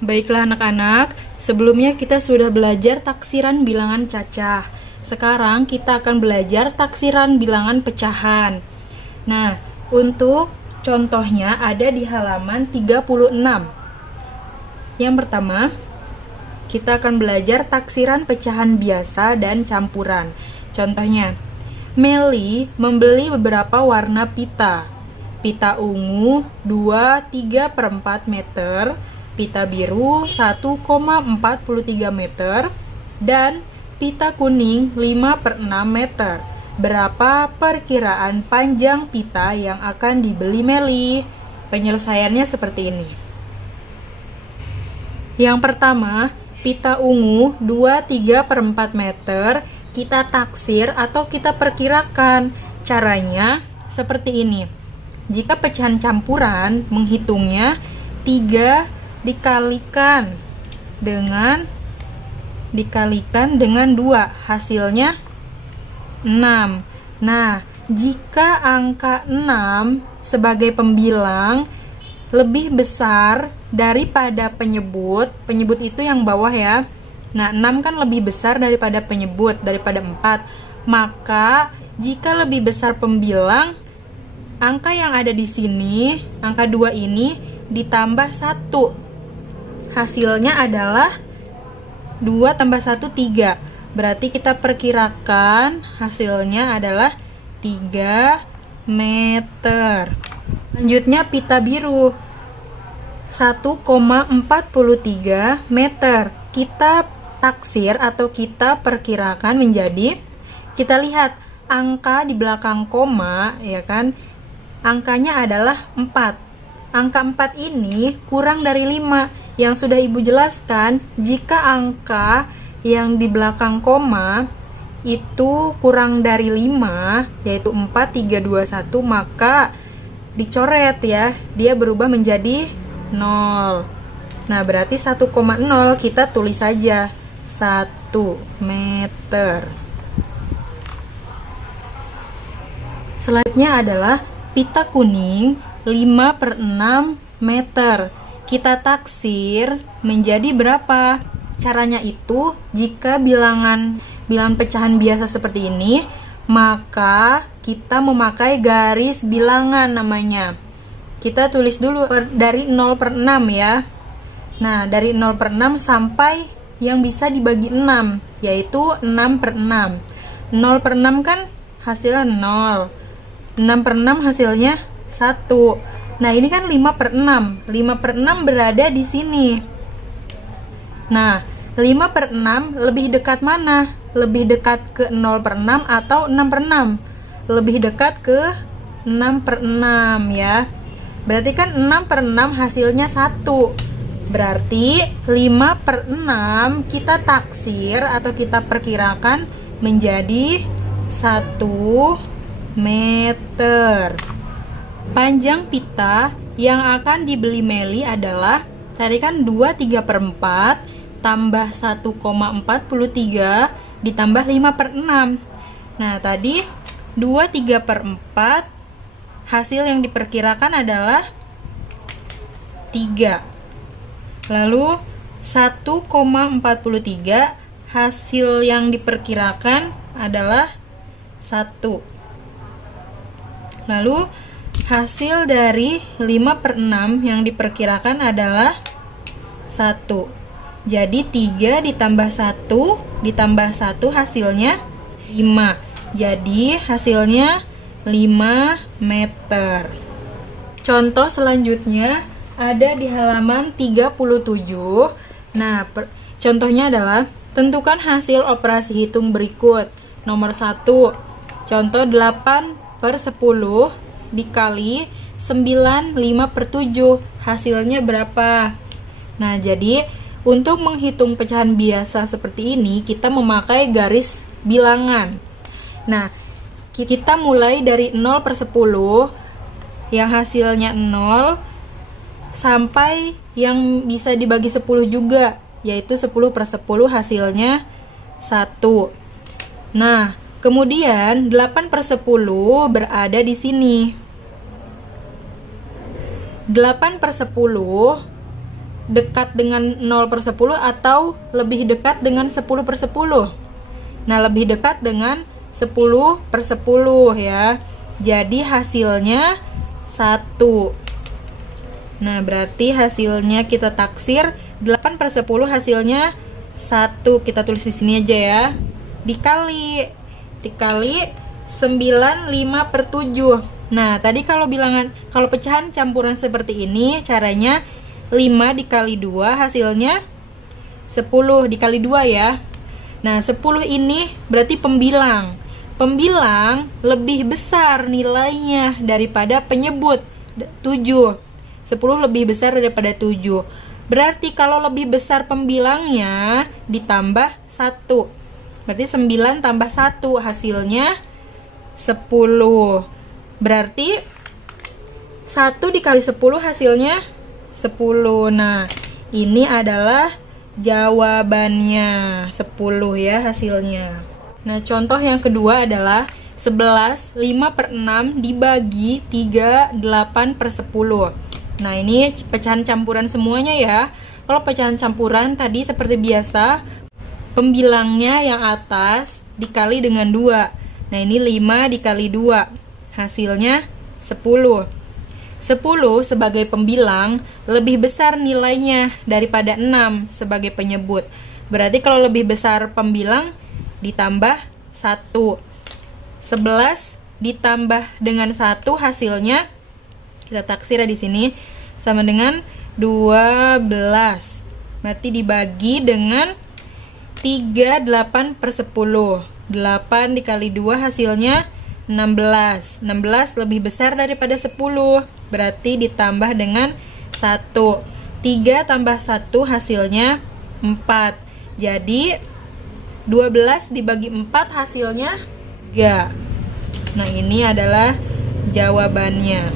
Baiklah anak-anak, sebelumnya kita sudah belajar taksiran bilangan cacah. Sekarang kita akan belajar taksiran bilangan pecahan. Nah, untuk contohnya ada di halaman 36. Yang pertama, kita akan belajar taksiran pecahan biasa dan campuran. Contohnya, Meli membeli beberapa warna pita. Pita ungu 2,3/4 meter, pita biru 1,43 meter, dan pita kuning 5/6 meter. Berapa perkiraan panjang pita yang akan dibeli Meli? Penyelesaiannya seperti ini. Yang pertama, pita ungu 2,3/4 meter kita taksir atau kita perkirakan. Caranya seperti ini. Jika pecahan campuran, menghitungnya 3 dikalikan dengan 2, hasilnya 6. Nah, jika angka 6 sebagai pembilang lebih besar daripada penyebut itu yang bawah ya. Nah, 6 kan lebih besar daripada penyebut, daripada 4. Maka, jika lebih besar pembilang, angka yang ada di sini, angka 2 ini ditambah 1. Hasilnya adalah 2 tambah 1, 3. Berarti kita perkirakan hasilnya adalah 3 meter. Selanjutnya pita biru 1,43 meter. Kita taksir atau kita perkirakan menjadi, kita lihat angka di belakang koma, ya kan? Angkanya adalah 4. Angka 4 ini kurang dari 5. Yang sudah Ibu jelaskan, jika angka yang di belakang koma itu kurang dari 5, yaitu 4, 3, 2, 1, maka dicoret ya, dia berubah menjadi 0. Nah, berarti 1,0 kita tulis saja 1 meter. Selanjutnya adalah pita kuning 5/6 meter. Kita taksir menjadi berapa? Caranya itu, jika bilangan pecahan biasa seperti ini, maka kita memakai garis bilangan namanya. Kita tulis dulu dari 0/6 ya. Nah, dari 0/6 sampai yang bisa dibagi 6, yaitu 6/6. 0/6 kan hasilnya 0. 6/6 hasilnya 1. Nah, ini kan 5/6. 5/6 berada di sini. Nah, 5/6 lebih dekat mana? Lebih dekat ke 0/6 atau 6/6? Lebih dekat ke 6/6 ya. Berarti kan 6/6 hasilnya 1. Berarti 5/6 kita taksir atau kita perkirakan menjadi 1 meter. Panjang pita yang akan dibeli Meli adalah, tadi kan 2/3/4 tambah 1,43 ditambah 5/6. Nah, tadi 2/3/4 hasil yang diperkirakan adalah 3. Lalu 1,43 hasil yang diperkirakan adalah 1. Lalu hasil dari 5/6 yang diperkirakan adalah 1. Jadi 3 ditambah 1 ditambah 1 hasilnya 5. Jadi hasilnya 5 meter. Contoh selanjutnya ada di halaman 37. Nah, contohnya adalah tentukan hasil operasi hitung berikut. Nomor 1, contoh 8/10 dikali 9, 5/7, hasilnya berapa? Nah, jadi untuk menghitung pecahan biasa seperti ini, kita memakai garis bilangan. Nah, kita mulai dari 0/10 yang hasilnya 0 sampai yang bisa dibagi 10 juga, yaitu 10/10 hasilnya 1. Nah, kemudian 8/10 berada di sini. 8/10 dekat dengan 0/10 atau lebih dekat dengan 10/10? Nah, lebih dekat dengan 10/10 ya. Jadi hasilnya 1. Nah, berarti hasilnya kita taksir 8/10 hasilnya 1. Kita tulis di sini aja ya. Dikali 95/7. Nah, tadi kalau pecahan campuran seperti ini caranya 5 dikali 2 hasilnya 10 dikali 2 ya. Nah, 10 ini berarti pembilang. Pembilang lebih besar nilainya daripada penyebut 7. 10 lebih besar daripada 7. Berarti kalau lebih besar pembilangnya ditambah 1. Berarti 9 tambah 1 hasilnya 10. Berarti 1 dikali 10 hasilnya 10. Nah, ini adalah jawabannya 10 ya hasilnya. Nah, contoh yang kedua adalah 11 5/6 dibagi 3 8/10. Nah, ini pecahan campuran semuanya ya. Kalau pecahan campuran tadi seperti biasa, pembilangnya yang atas dikali dengan 2. Nah, ini 5 dikali 2 hasilnya 10. 10 sebagai pembilang lebih besar nilainya daripada 6 sebagai penyebut. Berarti kalau lebih besar pembilang ditambah 1. 11 ditambah dengan 1 hasilnya kita taksir di sini sama dengan 12. Berarti dibagi dengan 3 8/10. 8 dikali 2 hasilnya 16. 16 lebih besar daripada 10. Berarti ditambah dengan 1. 3 tambah 1 hasilnya 4. Jadi 12 dibagi 4 hasilnya 3. Nah, ini adalah jawabannya.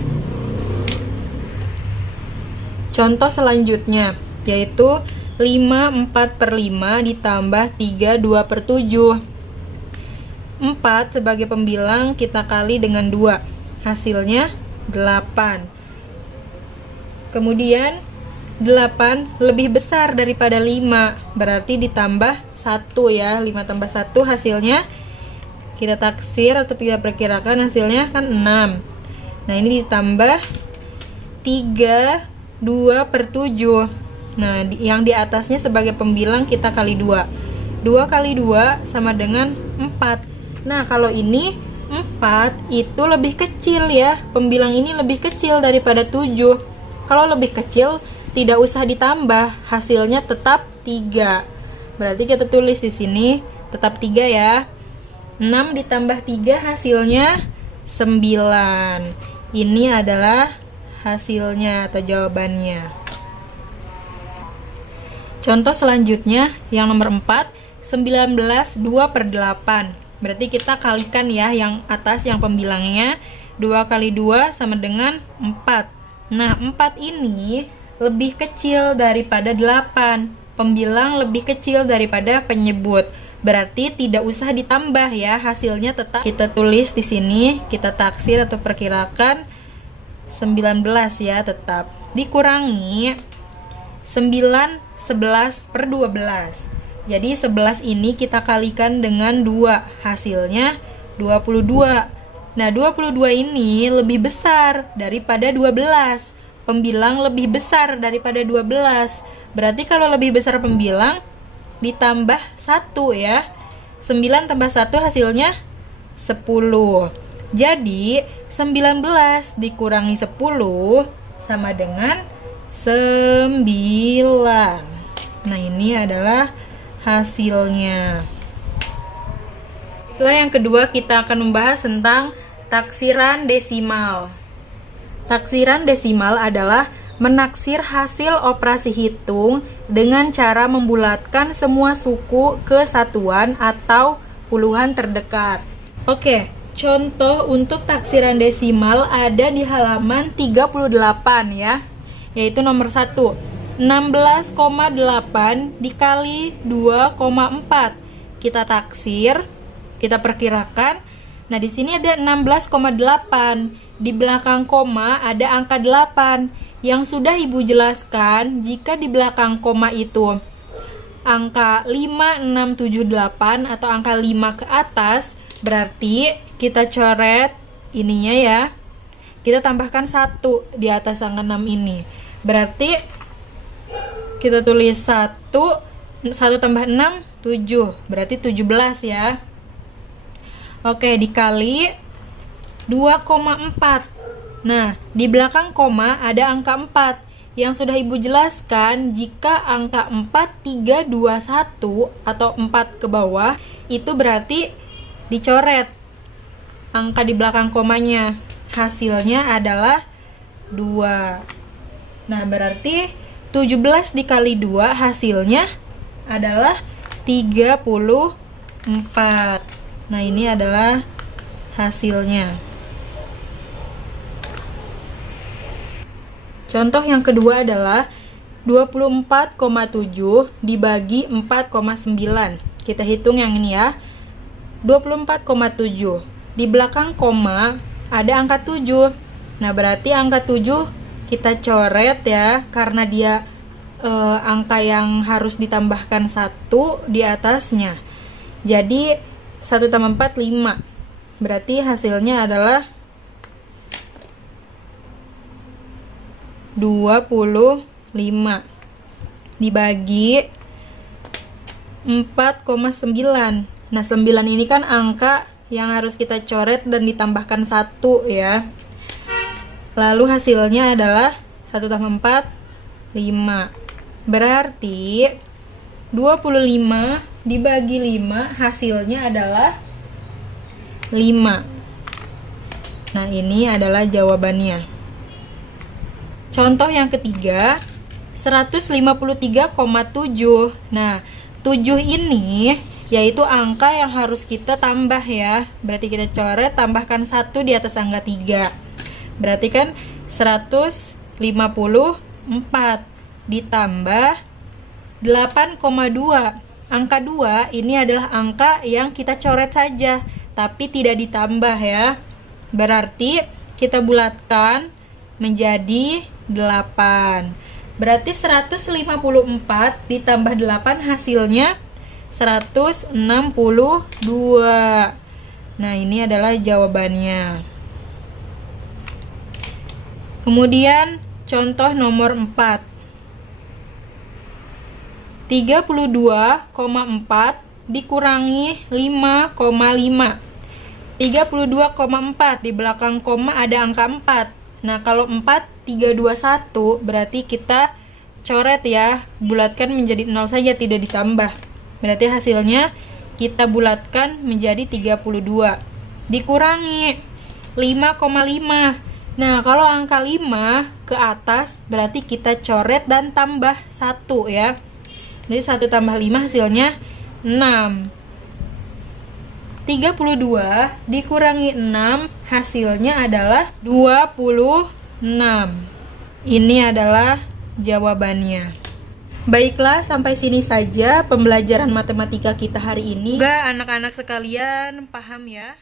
Contoh selanjutnya yaitu 5 4/5 ditambah 3 2/7. 4 sebagai pembilang kita kali dengan 2. Hasilnya 8. Kemudian 8 lebih besar daripada 5. Berarti ditambah 1 ya. 5 tambah 1 hasilnya kita taksir atau kita perkirakan hasilnya kan 6. Nah, ini ditambah 3 2/7. Nah, yang di atasnya sebagai pembilang kita kali 2. 2 kali 2 sama dengan 4. Nah, kalau ini 4 itu lebih kecil ya. Pembilang ini lebih kecil daripada 7. Kalau lebih kecil tidak usah ditambah, hasilnya tetap 3. Berarti kita tulis di sini tetap 3 ya. 6 ditambah 3 hasilnya 9. Ini adalah hasilnya atau jawabannya. Contoh selanjutnya yang nomor 4, 19 2/8. Berarti kita kalikan ya yang atas yang pembilangnya. 2 kali 2 sama dengan 4. Nah, 4 ini lebih kecil daripada 8. Pembilang lebih kecil daripada penyebut. Berarti tidak usah ditambah ya, hasilnya tetap kita tulis di sini, kita taksir atau perkirakan 19 ya, tetap dikurangi 9 11/12. Jadi 11 ini kita kalikan dengan 2, hasilnya 22. Nah, 22 ini lebih besar daripada 12. Pembilang lebih besar daripada 12. Berarti kalau lebih besar pembilang ditambah 1 ya. 9 tambah 1 hasilnya 10. Jadi 19 dikurangi 10 sama dengan 9. Nah, ini adalah hasilnya. Itulah yang kedua, kita akan membahas tentang taksiran desimal. Taksiran desimal adalah menaksir hasil operasi hitung dengan cara membulatkan semua suku ke satuan atau puluhan terdekat. Oke, contoh untuk taksiran desimal ada di halaman 38 ya, yaitu nomor 1. 16,8 dikali 2,4. Kita taksir, kita perkirakan. Nah, di sini ada 16,8. Di belakang koma ada angka 8. Yang sudah Ibu jelaskan, jika di belakang koma itu angka 5, 6, 7, 8 atau angka 5 ke atas, berarti kita coret ininya ya. Kita tambahkan 1 di atas angka 6 ini. Berarti kita tulis 1 tambah 6, 7. Berarti 17 ya. Oke, dikali 2,4. Nah, di belakang koma ada angka 4. Yang sudah Ibu jelaskan, jika angka 4, 3, 2, 1 atau 4 ke bawah, itu berarti dicoret angka di belakang komanya. Hasilnya adalah 2. Nah, berarti 17 dikali 2 hasilnya adalah 34. Nah, ini adalah hasilnya. Contoh yang kedua adalah 24,7 dibagi 4,9. Kita hitung yang ini ya. 24,7. Di belakang koma ada angka 7. Nah, berarti angka 7 kita coret ya, karena dia angka yang harus ditambahkan 1 di atasnya. Jadi 1 tambah 4, 5. Berarti hasilnya adalah 25 dibagi 4,9. Nah, 9 ini kan angka yang harus kita coret dan ditambahkan 1 ya. Lalu hasilnya adalah 1 tambah 4, 5. Berarti 25 dibagi 5 hasilnya adalah 5. Nah, ini adalah jawabannya. Contoh yang ketiga, 153,7. Nah, 7 ini yaitu angka yang harus kita tambah ya. Berarti kita coret, tambahkan 1 di atas angka 3. Berarti kan 154 ditambah 8,2. Angka 2 ini adalah angka yang kita coret saja, tapi tidak ditambah ya. Berarti kita bulatkan menjadi 8. Berarti 154 ditambah 8 hasilnya 162. Nah, ini adalah jawabannya. Kemudian contoh nomor 4. 32,4 dikurangi 5,5. 32,4 di belakang koma ada angka 4. Nah, kalau 4, 3, 2, 1 berarti kita coret ya, bulatkan menjadi 0 saja, tidak ditambah. Berarti hasilnya kita bulatkan menjadi 32 dikurangi 5,5. Nah, kalau angka 5 ke atas berarti kita coret dan tambah 1 ya. Jadi 1 tambah 5 hasilnya 6. 32 dikurangi 6 hasilnya adalah 26. Ini adalah jawabannya. Baiklah, sampai sini saja pembelajaran matematika kita hari ini. Semoga anak-anak sekalian paham ya.